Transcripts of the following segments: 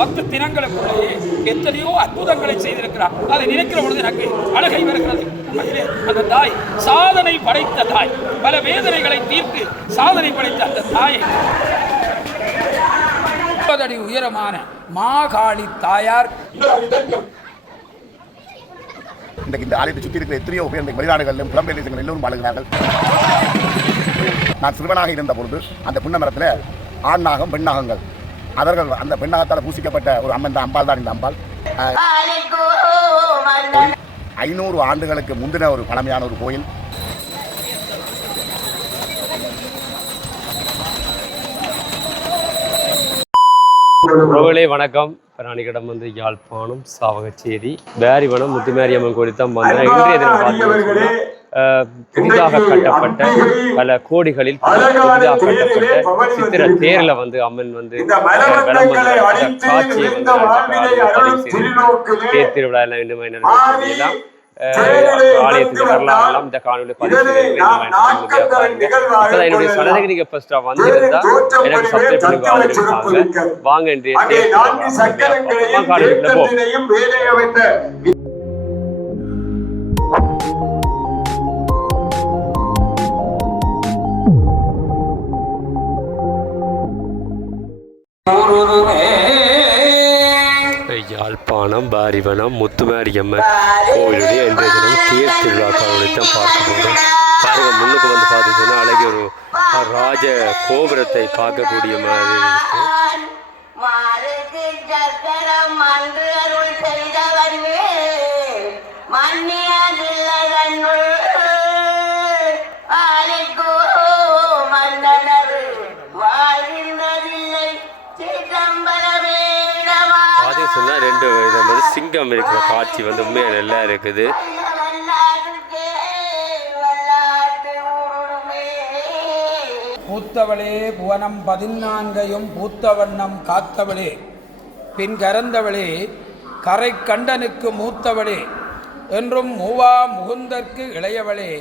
10 தினங்களுக்குள்ளேயே எத்தனையோ அற்புதங்களை செய்திருக்கிறார். அதை நினைக்கிற பொழுது எனக்கு அழுகை வருகிறது. அந்த தாய் சாதனை படைத்த தாய், பல வேதனைகளை தீர்த்து சாதனை படைத்த அந்த தாயை 30 அடி உயரமான மாகாளி தாயார். இந்த ஆலயத்தை சுற்றி இருக்கிற எத்தனையோ பேர் வெளிநாடுகளிலும் புலம்பெயர் தேசங்கள் எல்லோரும் வாழுகிறார்கள். நான் சிறுவனாக இருந்த பொழுது அந்த புன்ன மரத்தில் ஆண் நாகம் பெண் நாகங்கள், அவர்கள் அந்த பெண்ணாகத்தால் பூசிக்கப்பட்ட ஒரு அம்மன் தான் அம்பாள் தான் இந்த அம்பாள். 500 ஆண்டுகளுக்கு முந்தின ஒரு பழமையான ஒரு கோயில். உறவுகளே வணக்கம். பிராணிகளிடம் வந்து யாழ்ப்பாணம் சாவகச்சேரி பேரிவனம் முத்துமாரியம்மன் கோயில் தான் வந்தேன். இன்றைய தினம் பார்த்தீங்கன்னா புதிதாக கட்டப்பட்ட பல கோடிகளில் புதிதாக கட்டப்பட்ட சித்திர தேரில் வந்து அம்மன் வந்து காட்சியை வந்து தேர் திருவிழா எல்லாம் வேண்டும் எல்லாம் ஆலயத்தின் வரலாறுலாம் இந்த காணொலி என்னுடைய சனதைக்கு நீங்க ஃபர்ஸ்டா வந்திருந்தா எனக்கு சப்ஸ்கிரைப் பண்ணி ஆதரிப்பாங்க. வாங்க இன்றைய காணொலிக்குள்ள போ. யாழ்ப்பாணம் பாரிவனம் முத்துமாரியம்மன் கோயிலுடைய இன்றைய தினம் தேர் திருவிழா காணொலி தான் பார்க்க போகிறோம். பாருங்க, முன்னுக்கு வந்து பார்த்தீங்கன்னா அழகிய ஒரு ராஜ கோபுரத்தை பார்க்கக்கூடிய மாதிரி இருக்கு. சொன்னா 2 விதம் சிங்கம் இருக்கிற காட்சி வந்து உண்மையா நல்லா இருக்குது. பூத்தவளே புவனம் 14 பூத்தவண்ணம் காத்தவளே, பின் கரந்தவளே கரை கண்டனுக்கு மூத்தவளே, என்றும் மூவா முகுந்தற்கு இளையவளே,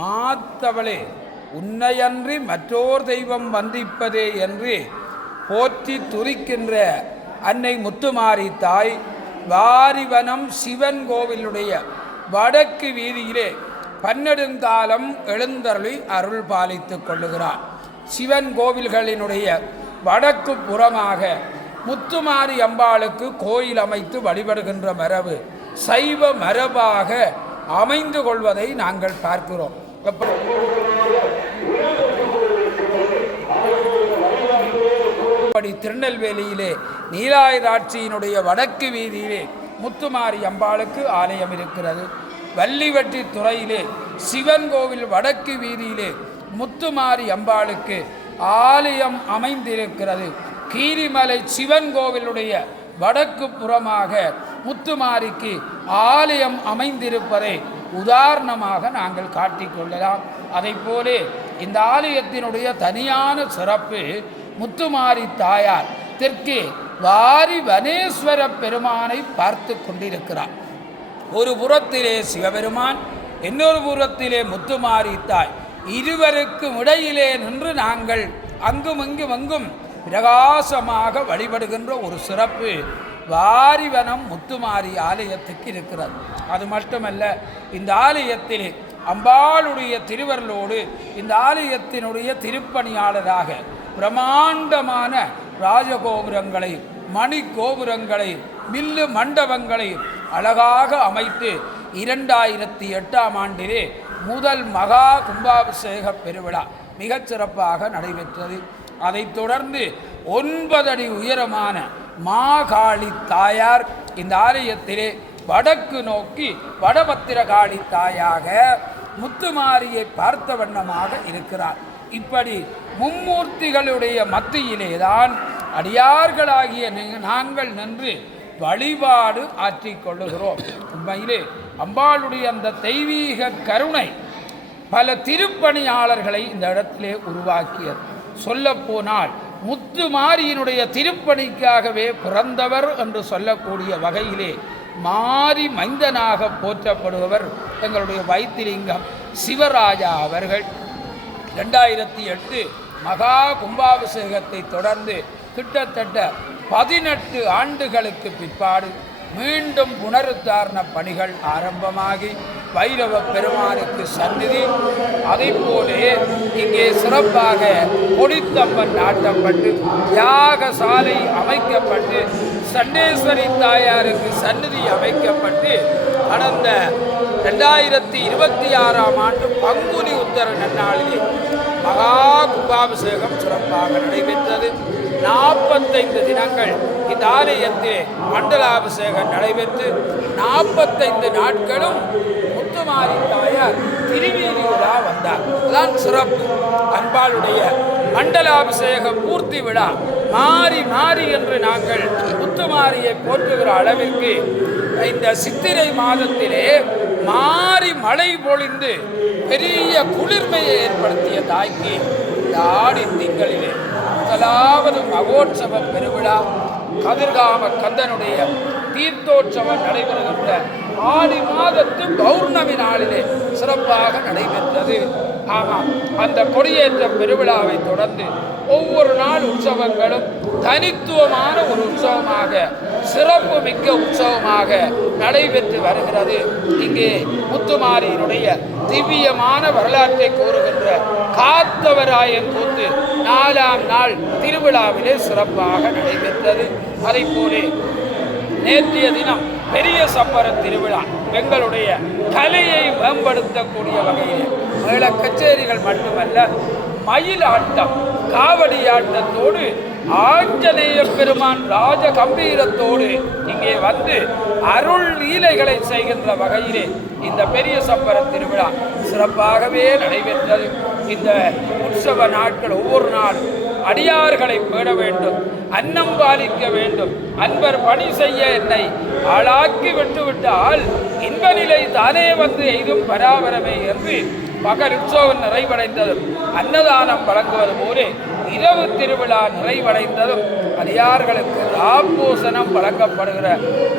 மாத்தவளே உன்னையன்றி மற்றோர் தெய்வம் வந்திப்பதே என்று போற்றி துரிக்கின்ற அன்னை முத்துமாரி தாய் வாரிவனம் சிவன் கோவிலுடைய வடக்கு வீதியிலே பன்னெடுங்காலம் எழுந்தருளி அருள் பாலித்துக் கொள்ளுகிறார். சிவன் கோவில்களினுடைய வடக்கு புறமாக முத்துமாரி அம்பாளுக்கு கோயில் அமைத்து வழிபடுகின்ற மரபு சைவ மரபாக அமைந்து கொள்வதை நாங்கள் பார்க்கிறோம். திருநெல்வேலியிலே நீலாயுதாட்சியினுடைய வடக்கு வீதியிலே முத்துமாரி அம்பாளுக்கு ஆலயம் இருக்கிறது. வள்ளிவட்டி துறையிலே சிவன் கோவில் வடக்கு வீதியிலே முத்துமாரி அம்பாளுக்கு ஆலயம் அமைந்திருக்கிறது. கீரிமலை சிவன் கோவிலுடைய வடக்கு புறமாக முத்துமாரிக்கு ஆலயம் அமைந்திருப்பதை உதாரணமாக நாங்கள் காட்டிக்கொள்ளலாம். அதை போலே இந்த ஆலயத்தினுடைய தனியான சிறப்பு, முத்துமாரி தாயார் தெற்கே வாரி வனேஸ்வர பெருமானை பார்த்து கொண்டிருக்கிறார். ஒரு புறத்திலே சிவபெருமான், இன்னொரு புறத்திலே முத்துமாரி தாய், இருவருக்கும் இடையிலே நின்று நாங்கள் அங்கும் இங்கும் பிரகாசமாக வழிபடுகின்ற ஒரு சிறப்பு வாரிவனம் முத்துமாரி ஆலயத்துக்கு இருக்கிறது. அது மட்டுமல்ல, இந்த ஆலயத்திலே அம்பாளுடைய திருவருளோடு இந்த ஆலயத்தினுடைய திருப்பணியாளராக பிரமாண்டமான ராஜகோபுரங்களை, மணி கோபுரங்களை, மில்லு மண்டபங்களை அழகாக அமைத்து 2008ஆம் ஆண்டிலே முதல் மகா கும்பாபிஷேக பெருவிழா மிகச் சிறப்பாக நடைபெற்றது. அதைத் தொடர்ந்து 9 அடி உயரமான மாகாளி தாயார் இந்த ஆலயத்திலே வடக்கு நோக்கி வடபத்திரகாளி தாயாக முத்துமாரியை பார்த்த வண்ணமாக இருக்கிறார். இப்படி மும்மூர்த்திகளுடைய மத்தியிலேதான் அடியார்களாகிய நாங்கள் நின்று வழிபாடு ஆற்றிக்கொள்ளுகிறோம். உண்மையிலே அம்பாளுடைய அந்த தெய்வீக கருணை பல திருப்பணியாளர்களை இந்த இடத்திலே உருவாக்கியது. சொல்லப்போனால் முத்துமாரியினுடைய திருப்பணிக்காகவே பிறந்தவர் என்று சொல்லக்கூடிய வகையிலே மாரி மைந்தனாக போற்றப்படுபவர் எங்களுடைய வைத்திலிங்கம் சிவராஜா அவர்கள். 2008 மகா கும்பாபிஷேகத்தை தொடர்ந்து கிட்டத்தட்ட 18 ஆண்டுகளுக்கு பிற்பாடு மீண்டும் புனருத்தாரண பணிகள் ஆரம்பமாகி வைரவ பெருமானுக்கு சந்நிதி அதைப்போலே இங்கே சிறப்பாக கொடித்தம்மன் நாட்டப்பட்டு யாகசாலை அமைக்கப்பட்டு சண்டேஸ்வரி தாயாருக்கு சந்நிதி அமைக்கப்பட்டு கடந்த 2026ஆம் ஆண்டு பங்குனி உத்தர நன்னாளிலே மகா கும்பாபிஷேகம் சிறப்பாக நடைபெற்றது. 45 தினங்கள் இந்த ஆலயத்தில் மண்டலாபிஷேகம் நடைபெற்று 45 நாட்களும் முத்துமாரி தாயார் திருவீதி விழா வந்தார். அதுதான் சிறப்பு. அம்பாளுடைய மண்டலாபிஷேகம் பூர்த்தி விழா மாறி மாறி என்று நாங்கள் முத்துமாரியை போற்றுகிற அளவிற்கு இந்த சித்திரை மாதத்திலே மாறி மழை பொழிந்து பெரிய குளிர்மையை ஏற்படுத்திய தாய்க்கு இந்த ஆடி திங்களிலே முதலாவது மகோற்சவ பெருவிழா கதிர்காம கந்தனுடைய தீர்த்தோற்சவம் நடைபெறுகின்ற ஆடி மாதத்து பௌர்ணமி நாளிலே சிறப்பாக நடைபெற்றது. ஆமாம், அந்த கொடியேற்ற பெருவிழாவை தொடர்ந்து ஒவ்வொரு நாள் உற்சவங்களும் தனித்துவமான ஒரு உற்சவமாக சிறப்பு மிக்க உற்சவமாக நடைபெற்று வருகிறது. இங்கே முத்துமாரியினுடைய திவ்யமான வரலாற்றை கூறுகின்ற காத்தவராயன் கூத்து 4ஆம் நாள் திருவிழாவிலே சிறப்பாக நடைபெற்றது. அதை போலே நேற்றைய தினம் பெரிய சப்பர திருவிழா எங்களுடைய கலையை மேம்படுத்தக்கூடிய வகையில் மேள கச்சேரிகள் மட்டுமல்ல, மயிலாட்டம் காவடி ஆட்டத்தோடு ஆஞ்சநேய பெருமான் ராஜ கம்பீரத்தோடு இங்கே வந்து அருள் லீலைகளை செய்கின்ற வகையிலே இந்த பெரிய சப்பர திருவிழா சிறப்பாகவே நடைபெற்றது. இந்த உற்சவ நாட்கள் ஒவ்வொரு நாளும் அடியார்களை பேண வேண்டும், அன்னம் பாலிக்க வேண்டும். அன்பர் பணி செய்ய என்னை ஆளாக்கி விட்டுவிட்டால் இன்ப நிலை தானே வந்து எய்தும் பராபரமே என்று பகல் உற்சவம் நிறைவடைந்ததும் அன்னதானம் வழங்குவது போலே இரவு திருவிழா நிறைவடைந்ததும் அடியார்களுக்கு ராப்போசனம் வழங்கப்படுகிற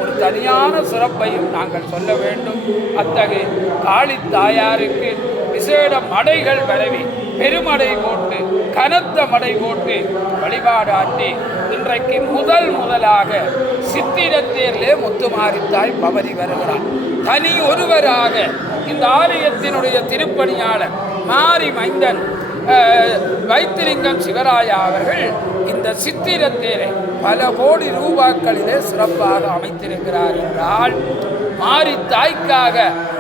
ஒரு தனியான சிறப்பையும் நாங்கள் சொல்ல வேண்டும். அத்தகைய காளி தாயாருக்கு விசேட மடைகள் வரவி பெருமடை போட்டு கனத்த மடை போட்டு வழிபாடு ஆற்றி இன்றைக்கு முதலாக சித்திரத்தேரிலே முத்துமாரித்தாய் பவனி வருகிறார். தனி ஒருவராக இந்த ஆலயத்தினுடைய திருப்பணியாளர் மாரி மைந்தன் வைத்திலிங்கம் சிவராயா அவர்கள் இந்த சித்திரத்தேரை பல கோடி ரூபாய்களிலே சிறப்பாக அமைத்திருக்கிறார் என்றால் மாரி தாய்க்காக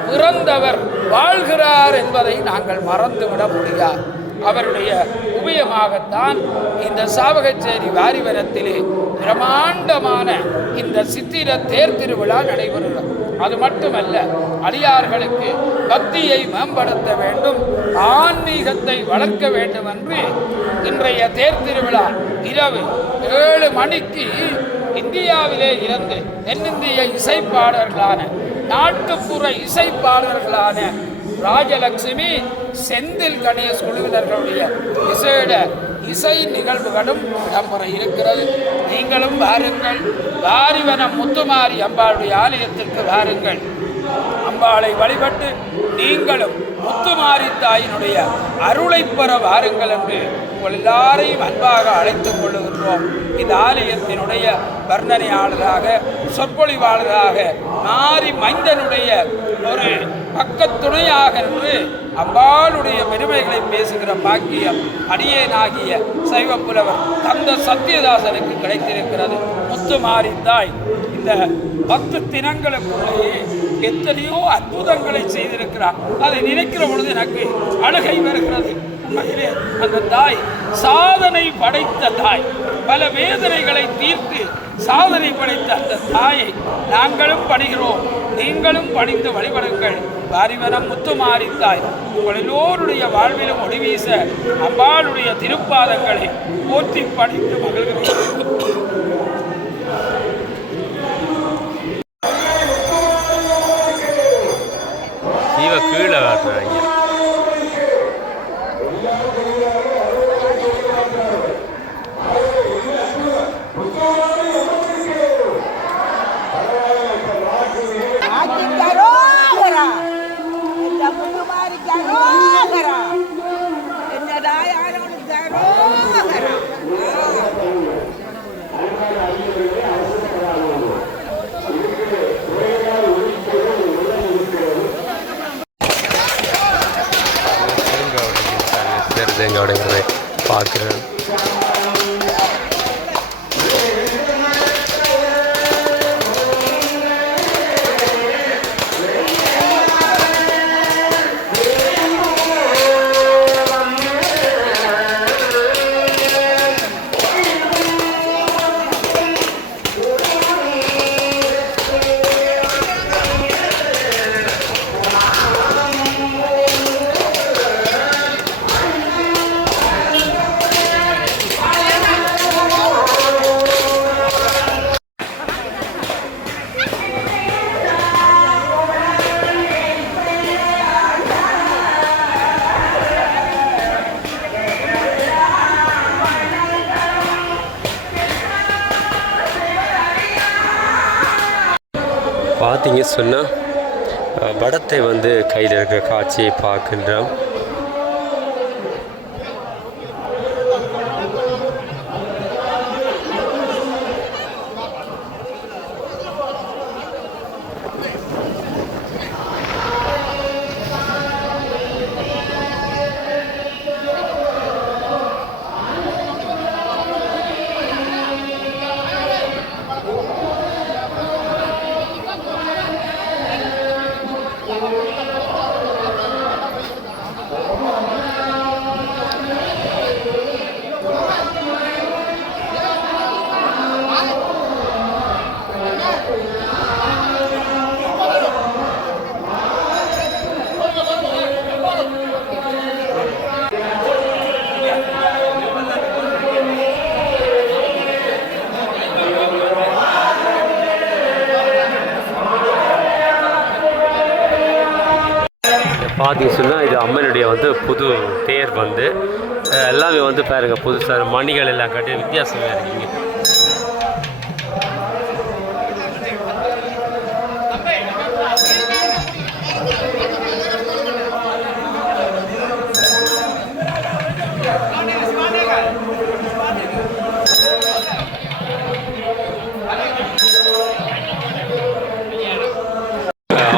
பிறந்தவர் வாழ்கிறார் என்பதை நாங்கள் மறந்துவிட முடியாது. அவருடைய உபயமாகத்தான் இந்த சாவகச்சேரி வாரிவனத்திலே பிரமாண்டமான இந்த சித்திர தேர் திருவிழா நடைபெறுகிறது. அது மட்டுமல்ல, அடியார்களுக்கு பக்தியை மேம்படுத்த வேண்டும், ஆன்மீகத்தை வளர்க்க வேண்டும் என்று இன்றைய தேர் திருவிழா இரவு 7 மணிக்கு இந்தியாவிலே இருந்து தென்னிந்திய இசைப்பாடல்களான நாட்டுப்புற இசைப்பாடல்களான ராஜலட்சுமி செந்தில் கணேஷ் குழுவினர்களுடைய விசேட இசை நிகழ்வுகளும் இடம்பெற இருக்கிறது. நீங்களும் வாருங்கள், வாரிவனம் முத்துமாரி அம்பாளுடைய ஆலயத்திற்கு வாருங்கள். அம்பாளை வழிபட்டு நீங்களும் முத்துமாரி தாயினுடைய அருளை பெற வாருங்கள் என்று உங்கள் எல்லாரையும் அன்பாக அழைத்துக் கொள்ளுகின்றோம். இந்த ஆலயத்தினுடைய வர்ணனையாளராக சொற்பொழிவாளராக மாரி மைந்தனுடைய ஒரு பக்கத்துணையாக என்று அம்பாளுடைய பெருமைகளை பேசுகிற பாக்கியம் அடியேனாகிய சைவ புலவர் தந்த சத்தியதாசனுக்கு கிடைத்திருக்கிறது. முத்துமாரி தாய் இந்த 10 தினங்களுக்குள்ளேயே எத்தனையோ அற்புதங்களை செய்திருக்கிறார். அதை நினைக்கிற பொழுது எனக்கு அழுகை வருகிறது. உண்மையிலே அந்த தாய் சாதனை படைத்த தாய், பல வேதனைகளை தீர்த்து சாதனை படைத்த அந்த தாயை நாங்களும் பணிகிறோம். நீங்களும் பணிந்து வழிபடுங்கள். வாரிவனம் முத்துமாரி தாய் உங்கள் எல்லோருடைய வாழ்விலும் ஒளி வீச அம்பாளுடைய திருப்பாதங்களை போற்றி பணிந்து மகிழ்கிறேன். கீழே காட்டுறாங்க. பார்க்குறேன். பார்த்தீங்க சொன்னால் படத்தை வந்து கையில் இருக்கிற காட்சியை பார்க்கின்றோம். பார்த்தீங்க சொன்னால் இது அம்மனுடைய வந்து புது தேர் வந்து எல்லாமே வந்து பாருங்கள் புதுசாக மணிகள் எல்லாம் கட்டி வித்தியாசமாக இருக்குங்க.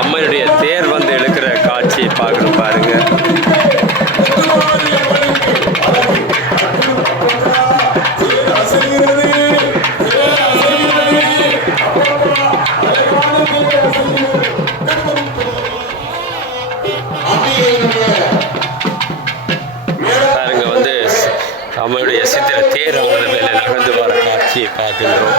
அம்மனுடைய தேர் வந்து இழுக்கிற காட்சியை பார்க்கணும் பாருங்க. பாருங்க வந்து அம்மனுடைய சித்திர தேர் அவங்க மேலே நகர்ந்து வர காட்சியை பார்க்கின்றோம்.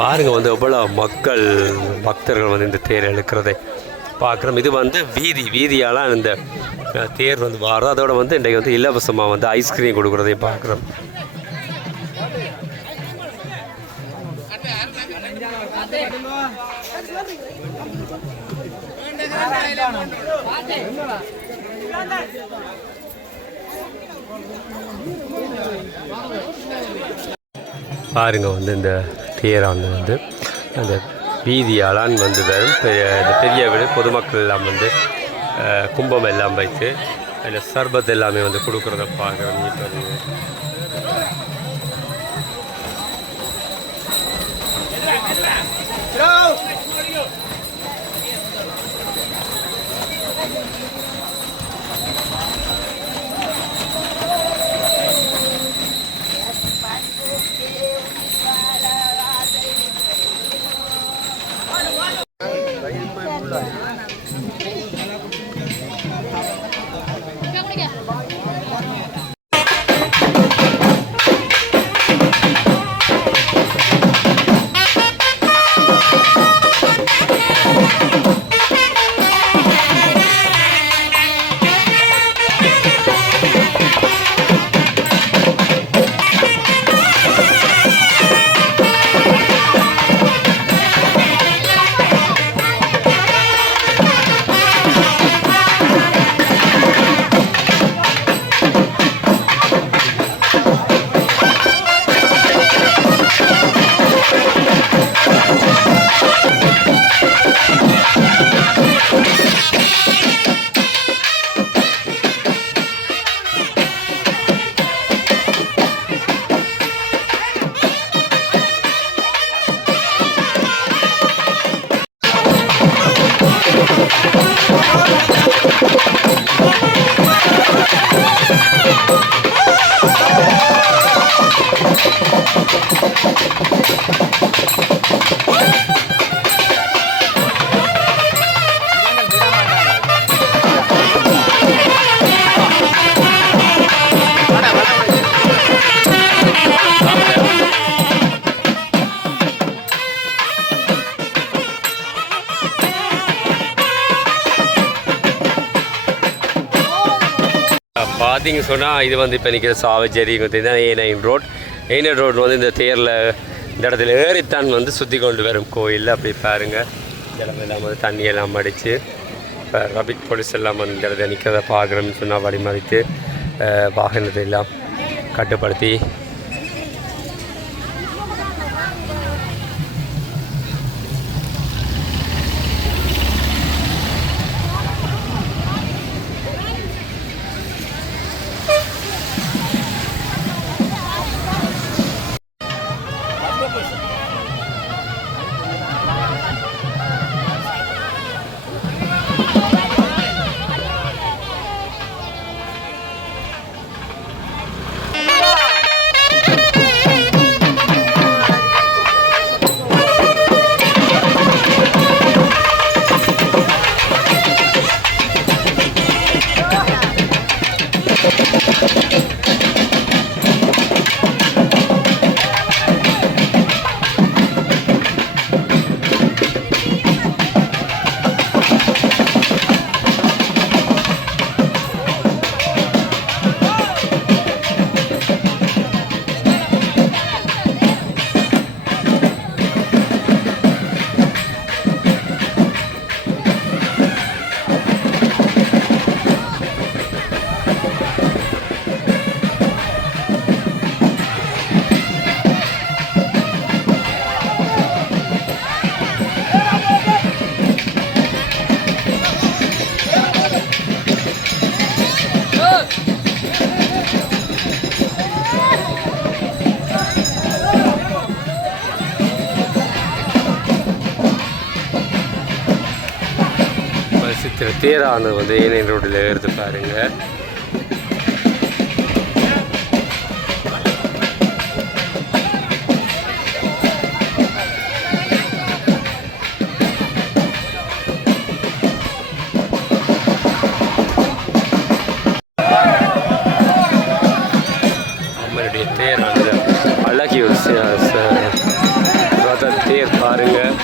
பாருங்கள் வந்து எவ்வளோ மக்கள் பக்தர்கள் வந்து இந்த தேர் இழுக்கிறதை பார்க்குறோம். இது வந்து வீதியால் இந்த தேர் வந்து வரும். அதோடு வந்து இன்றைக்கு வந்து இலவசமாக வந்து ஐஸ்கிரீம் கொடுக்குறதையும் பார்க்குறோம். பாருங்க வந்து இந்த தேரான் வந்து அந்த வீதியாலான் வந்து வரும். இந்த பெரிய வீடு பொதுமக்கள் எல்லாம் வந்து கும்பம் எல்லாம் வைத்து அதில் சர்பத் எல்லாமே வந்து கொடுக்குறத பார்க்குறோம். பார்த்தீங்க சொன்னால் இது வந்து இப்போ நிற்கிற சாவச்சேரி தான் A9 ரோட். A9 ரோடு வந்து இந்த தேரில் இந்த இடத்துல ஏறித்தான் வந்து சுற்றி கொண்டு வரும் கோயிலில். அப்படி பாருங்கள், எல்லாம் வந்து தண்ணியெல்லாம் அடித்து இப்போ ரபிக் போலீஸ் எல்லாம் வந்து இந்த இடத்துல நிற்கிறத பார்க்குறோம்னு சொன்னால் வழிமறித்து வாகனத்தை எல்லாம் கட்டுப்படுத்தி தேரானது வந்து A9 ரோட்டில் ஏறுது பாருங்கள். அம்மனுடைய தேரானது அழகிய ஒரு தேர் பாருங்கள்.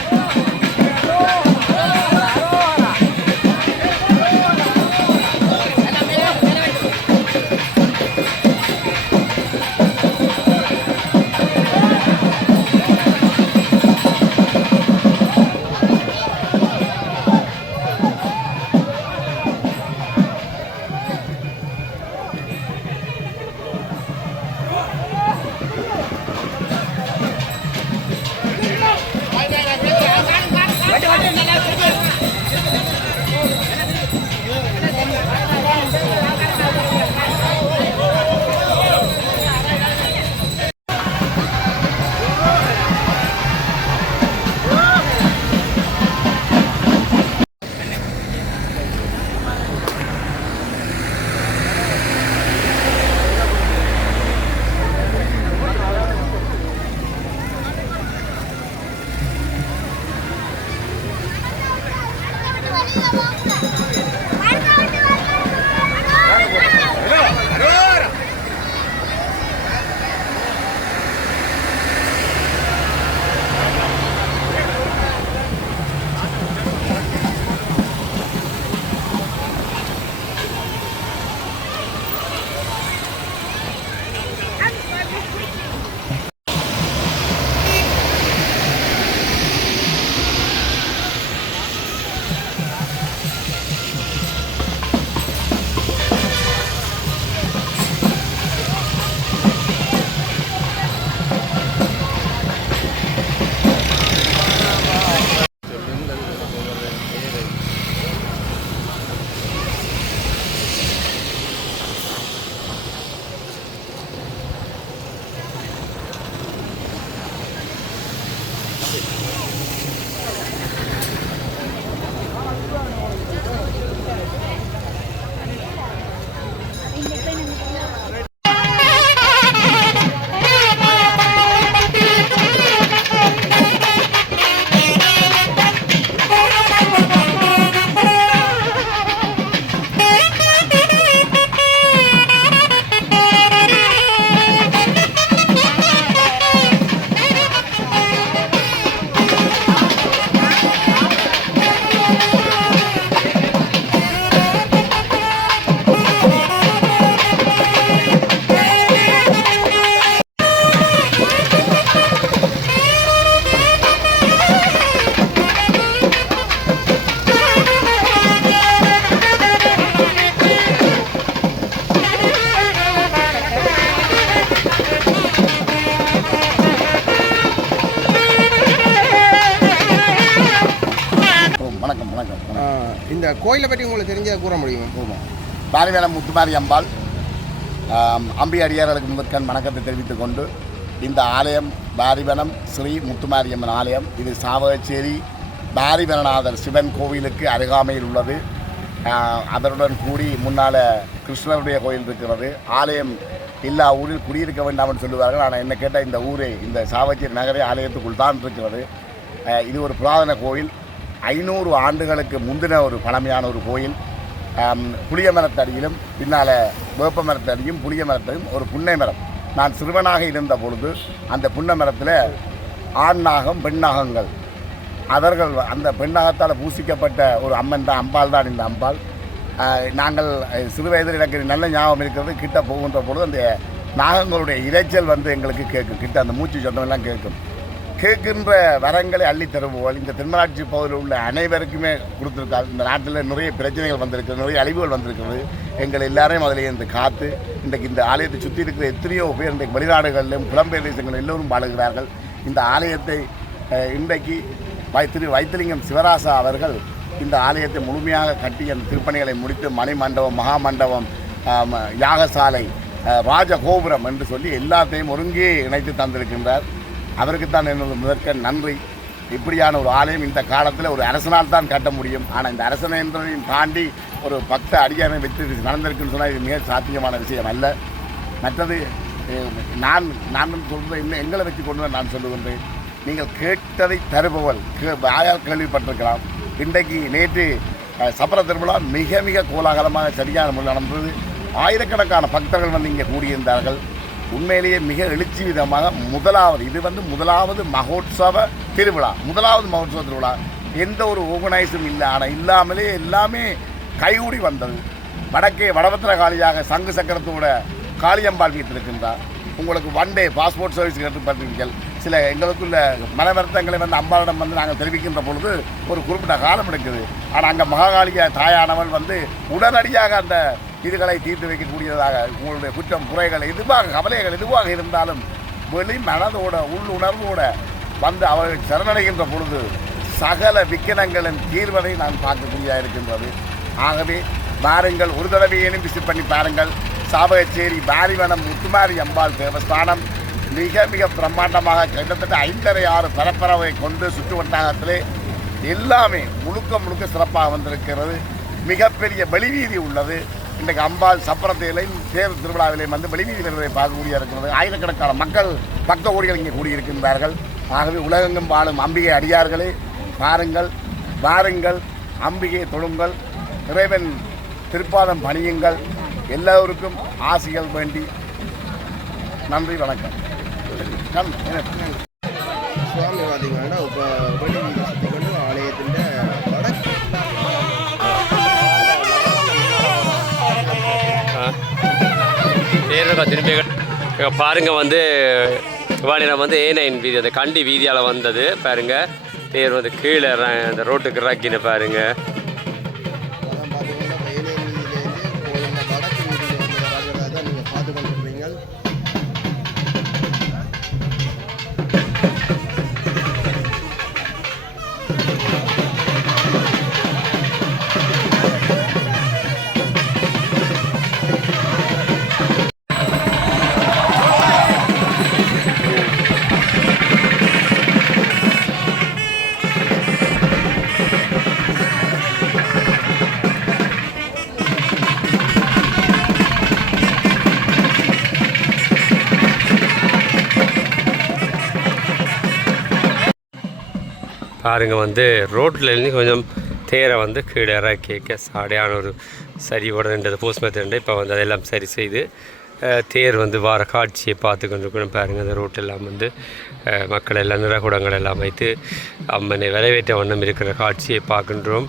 இந்த கோயிலை பற்றி உங்களுக்கு தெரிஞ்சதை கூற முடியுமா? பாரிவேலம் முத்துமாரி அம்பாள் அம்பி அடியார்களுக்கு முதற்கண் வணக்கத்தை தெரிவித்துக் கொண்டு இந்த ஆலயம் பாரிவனம் ஸ்ரீ முத்துமாரியம்மன் ஆலயம். இது சாவகச்சேரி பாரிவனநாதர் சிவன் கோவிலுக்கு அருகாமையில் உள்ளது. அதனுடன் கூடி முன்னால் கிருஷ்ணருடைய கோயில் இருக்கிறது. ஆலயம் எல்லா ஊரில் குடியிருக்க வேண்டாம் என்று சொல்லுவார்கள். ஆனால் என்ன கேட்டால் இந்த ஊரே, இந்த சாவகச்சேரி நகரே ஆலயத்துக்குள் தான் இருக்கிறது. இது ஒரு புராதன கோயில். 500 ஆண்டுகளுக்கு முந்தின ஒரு பழமையான ஒரு கோயில். புளிய மரத்தடியிலும் பின்னால் வேப்ப மரத்தடியும் புளிய மரத்தையும் ஒரு புன்னை மரம். நான் சிறுவனாக இருந்த பொழுது அந்த புன்னை மரத்தில் ஆண் நாகம் பெண் நாகங்கள், அவர்கள் அந்த பெண்ணாகத்தால் பூசிக்கப்பட்ட ஒரு அம்மன் தான், அம்பாள் தான் இந்த அம்பாள். நாங்கள் சிறு வயதில் எனக்கு நல்ல ஞாபகம் இருக்கிறது. கிட்ட போகின்ற பொழுது அந்த நாகங்களுடைய இரைச்சல் எங்களுக்கு கேட்கும். கிட்ட அந்த மூச்சு சொந்தமெல்லாம் கேட்கும். கேட்கின்ற வரங்களை அள்ளி தருவோம். இந்த தென்மராட்சி பகுதியில் உள்ள அனைவருக்குமே கொடுத்துருக்காரு. இந்த நாட்டில் நிறைய பிரச்சனைகள் வந்திருக்கிறது, நிறைய அழிவுகள் வந்திருக்கிறது. எங்கள் எல்லாரையும் அதில் இருந்து காத்து இன்றைக்கு இந்த ஆலயத்தை சுற்றி இருக்கிற எத்தனையோ பேர் இன்றைக்கு வெளிநாடுகளிலும் புலம்பெயர் தேசங்கள் எல்லோரும் வாழுகிறார்கள். இந்த ஆலயத்தை இன்றைக்கு வைத்திலிங்கம் சிவராசா அவர்கள் இந்த ஆலயத்தை முழுமையாக கட்டி அந்த திருப்பணிகளை முடித்து மணிமண்டபம், மகாமண்டபம், யாகசாலை, ராஜகோபுரம் என்று சொல்லி எல்லாத்தையும் ஒருங்கே இணைத்து தந்திருக்கின்றார். அவருக்குத்தான் என்னோட முதற்கண் நன்றி. இப்படியான ஒரு ஆலயம் இந்த காலத்தில் ஒரு அரசனால் தான் கட்ட முடியும். ஆனால் இந்த அரசனை என்றதையும் தாண்டி ஒரு பக்த அடியானை வைத்து நடந்திருக்குன்னு சொன்னால் இது மிக சாத்தியமான விஷயம் அல்ல. மற்றது நான் சொல்கிறத இன்னும் எங்களை வச்சு கொண்டு நான் சொல்லுகின்றேன். நீங்கள் கேட்டதை தருபவள் வாயால் கேள்விப்பட்டிருக்கலாம். இன்றைக்கு நேற்று சப்பர திருவிழா மிக மிக கோலாகலமாக சரியான முறையில் நடந்தது. ஆயிரக்கணக்கான பக்தர்கள் இங்கே கூடியிருந்தார்கள். உண்மையிலேயே மிக எழுச்சி விதமாக முதலாவது மகோத்சவ திருவிழா, முதலாவது மகோத்சவ திருவிழா. எந்த ஒரு ஆர்கனைஸும் இல்லை. ஆனால் இல்லாமலே எல்லாமே கைகூடி வந்தது. வடக்கே வடபத்திர காளியாக சங்கு சக்கரத்தோட காளியம்பாள் வீட்டிருக்கின்றார். உங்களுக்கு 1 டே பாஸ்போர்ட் சர்வீஸ் கேட்டுப்பட்டீர்கள். சில எங்களுக்குள்ள மன வருத்தங்களை அம்பாளிடம் நாங்கள் தெரிவிக்கின்ற பொழுது ஒரு குறிப்பிட்ட காலம் எடுக்குது. ஆனால் அங்கே மகாகாளிய தாயானவள் உடனடியாக அந்த இதுகளை தீர்த்து வைக்கக்கூடியதாக உங்களுடைய குற்றம் குறைகள் எதுவாக கவலைகள் எதுவாக இருந்தாலும் வெளி மனதோட உள்ளுணர்வோட அவர்கள் சரணடைகின்ற பொழுது சகல விக்கினங்களின் தீர்வதை நான் பார்க்கக்கூடியதாக இருக்கின்றது. ஆகவே பாருங்கள், ஒரு தடவையேனும் விசிட் பண்ணி பாருங்கள். சாவகச்சேரி பாரிவனம் முத்துமாரி அம்பாள் தேவஸ்தானம் மிக மிக பிரம்மாண்டமாக கிட்டத்தட்ட 5.5-6 பரப்பரவை கொண்டு சுற்று வட்டாரத்திலே எல்லாமே முழுக்க சிறப்பாக வந்திருக்கிறது. மிகப்பெரிய வெளிவீதி உள்ளது. இன்றைக்கு அம்பாள் சப்பரத்திலையும் தேர் திருவிழாவிலையும் வெளிவீதி வருவதை பார்க்கக்கூடிய இருக்கிறது. ஆயிரக்கணக்கான மக்கள் பக்த கோடிகள் இங்கே கூடியிருக்கின்றார்கள். ஆகவே உலகெங்கும் வாழும் அம்பிகை அடியார்களே, பாருங்கள், அம்பிகை தொழுங்கள், இறைவன் திருப்பாதம் பணியுங்கள். எல்லோருக்கும் ஆசிகள் வேண்டி நன்றி, வணக்கம். சுவாமி பார்த்தீங்கன்னா இப்போ வழி சுற்றிக்கொண்டு ஆலயத்தின் வடக்கு திரும்பி பாருங்க வந்து வாலிடம் வந்து A9 வீதி, அந்த கண்டி வீதியால் வந்தது பாருங்க. தேர் வந்து கீழே அந்த ரோட்டுக்கு இறக்கின பாருங்க. பாருங்க வந்து ரோட்டில் இருந்து கொஞ்சம் தேரை வந்து கீழே இறக்கிக்க சாடையான ஒரு சரிவோட நின்றது போஸ்ட் மெத்தட். இப்போ வந்து அதெல்லாம் சரி செய்து தேர் வந்து வார காட்சியை பார்த்து கொண்டிருக்கணும். பாருங்கள் அந்த ரோட்டெல்லாம் வந்து மக்கள் எல்லாம் நிறகுடங்கள் எல்லாம் வைத்து அம்மனை வரவேற்ற வண்ணம் இருக்கிற காட்சியை பார்க்கின்றோம்.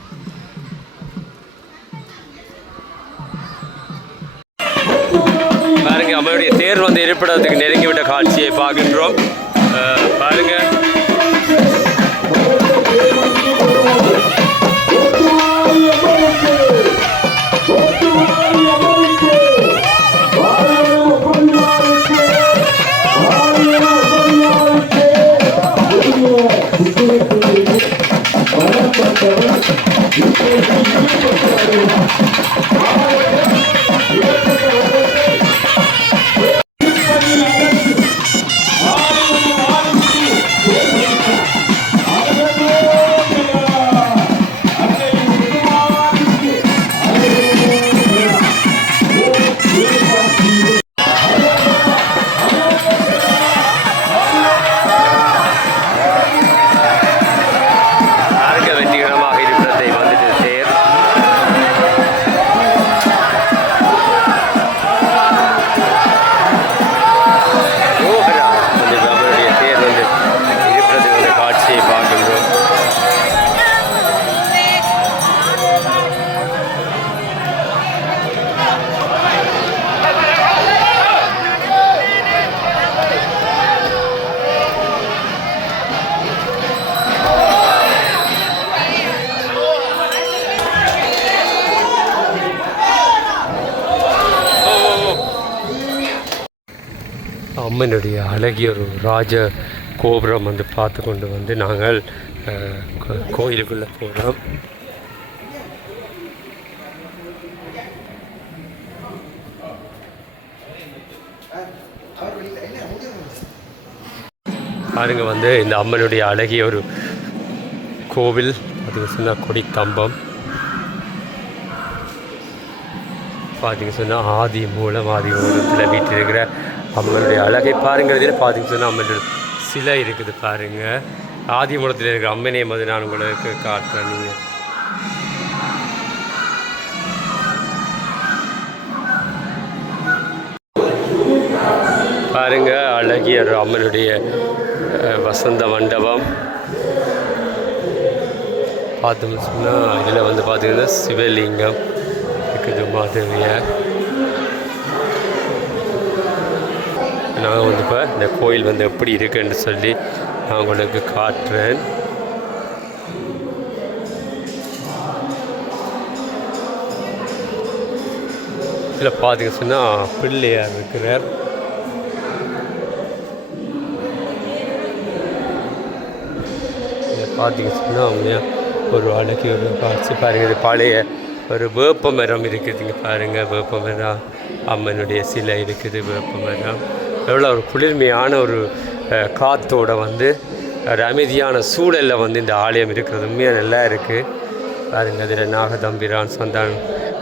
பாருங்கள் அம்மனுடைய தேர் வந்து இருப்பிடத்துக்கு நெருங்கிவிட்ட காட்சியை பார்க்கின்றோம். பாருங்கள் அம்மனுடைய அழகிய ஒரு ராஜ கோபுரம் வந்து பார்த்து கொண்டு வந்து நாங்கள் கோயிலுக்குள்ளே போகிறோம். பாருங்க வந்து இந்த அம்மனுடைய அழகிய ஒரு கோவில், அது சின்ன கொடி கம்பம் பார்த்தீங்க சொன்னால் ஆதி மூலத்தில் வீட்டிருக்கிற அம்மனுடைய அழகை பாருங்கிறதுல பார்த்தீங்க சொன்னால் அம்மனுடைய சிலை இருக்குது பாருங்கள். ஆதி மூலத்தில் இருக்கிற அம்மனே வந்து நான் உங்களுக்கு காட்டுறேன். நீங்கள் பாருங்க அழகிய அம்மனுடைய வசந்த மண்டபம் பார்த்தோம்னு சொன்னால் இதில் வந்து பார்த்திங்கன்னா சிவலிங்கம் இருக்குது மாதிரியாக. நான் வந்து இப்போ இந்த கோயில் வந்து எப்படி இருக்குன்னு சொல்லி நான் உங்களுக்கு காட்டுறேன். இதில் பார்த்திங்க சொன்னால் பிள்ளையார் இருக்கிறார். இதில் பார்த்திங்க சொன்னால் உண்மையாக ஒரு அழகிய ஒரு காட்சி பாருங்கள். இது பழைய ஒரு வேப்ப மரம் இருக்குதுங்க பாருங்கள். வேப்ப மரம் அம்மனுடைய சிலை இருக்குது. வேப்ப மரம் எவ்வளோ ஒரு குளிர்மையான ஒரு காற்றோட வந்து ஒரு அமைதியான சூழலில் வந்து இந்த ஆலயம் இருக்கிறது உண்மையாக நல்லா இருக்குது பாருங்கள். அதில் நாகதம்பிரான், சந்தான்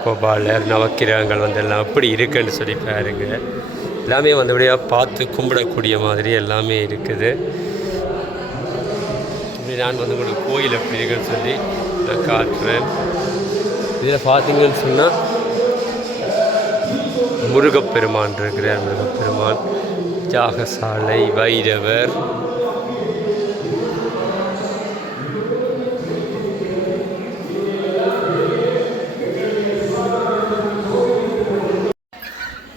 கோபாலர், நவக்கிரகங்கள் வந்து எல்லாம் எப்படி இருக்குன்னு சொல்லி பாருங்கள். எல்லாமே வந்தபடியாக பார்த்து கும்பிடக்கூடிய மாதிரி எல்லாமே இருக்குது. இப்படி நான் வந்து உங்களுக்கு கோயில் எப்படி இருக்குன்னு சொல்லி நான் காட்டுறேன். இதில் பார்த்தீங்கன்னு சொன்னால் முருகப்பெருமான் இருக்கிறார். முருகப்பெருமான், யாகசாலை, வைரவர்,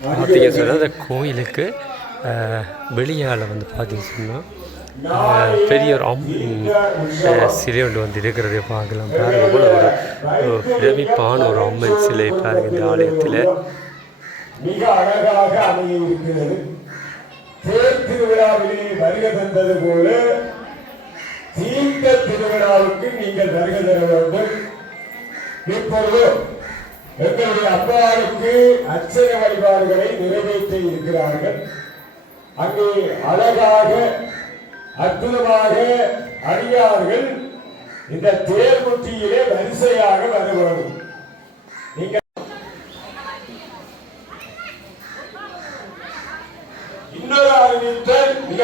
பார்த்தீங்க சொன்னால் அந்த கோயிலுக்கு வெளியால் வந்து பார்த்தீங்க சொன்னால் பெரிய ஒரு சிலை ஒன்று வந்து இருக்கிறதே பார்க்கலாம். பாருங்க கூட ஒரு பிரமிப்பான ஒரு அம்மன் சிலை பாருங்க இந்த ஆலயத்தில். மிக அழகாக அமைய இருக்கிறது. தேர் திருவிழாவிலே வருகை தந்தது போல தீர்த்த திருவிழாவுக்கு நீங்கள் வருகை தர வேண்டும். இப்பொழுது எங்களுடைய அம்பாளுக்கு அர்ச்சனை வழிபாடுகளை நிறைவேற்றி இருக்கிறார்கள். அங்கே அழகாக அற்புதமாக அடியார்கள் இந்த தேர்முற்றியிலே வரிசையாக வர வேண்டும். நீங்கள் இன்னொரு அறிவித்தல் மிக